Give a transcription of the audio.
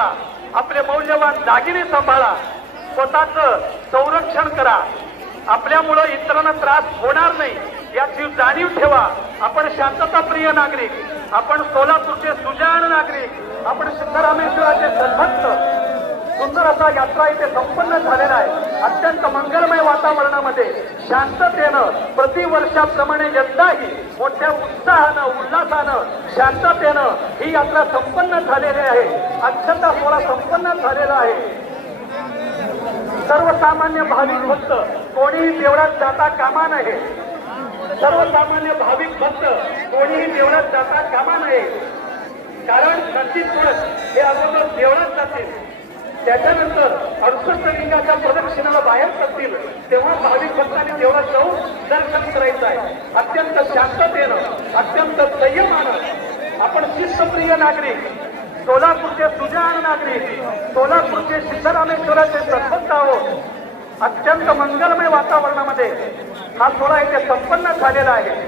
आपले मौल्यवान दागिने सांभाळा, स्वतःचं संरक्षण करा. आपल्यामुळे इतरांना त्रास होणार नाही याची जाणीव ठेवा. आपण शांतताप्रिय नागरिक, आपण सोलापूरचे सुजाण नागरिक, आपण सिद्धरामेश्वराचे सद्भक्त. सुंदर असा यात्रा इथे संपन्न झालेला आहे. अत्यंत मंगलमय वातावरणामध्ये शांततेनं प्रतिवर्षाप्रमाणे यंदाही मोठ्या उत्साहानं उल्हासानं शांततेनं ही यात्रा संपन्न झालेली आहे. अक्षता सोहळा संपन्न झालेला आहे. सर्वसामान्य भाविक भक्त कोणीही देवळात जाता कामा नये. सर्वसामान्य भाविक भक्त कोणीही देवळात जाता कामा नये. कारण नक्कीच पुरुष हे अगोदर देवळात जातील, त्याच्यानंतर 68 लिंगाच्या प्रदक्षिणाला बाहेर पडतील, तेव्हा भाविक भक्तांनी देवळात जाऊन दर्शन करायचं आहे. अत्यंत शांततेनं, अत्यंत संयमानं. आपण शिस्तप्रिय नागरिक, सोलापूरचे सुजाण नागरिक, सोलापूरचे सिद्धरामेश्वराचे सद्भक्त आहोत. अत्यंत मंगलमय वातावरणामध्ये हा सोहळा इथे संपन्न झालेला आहे.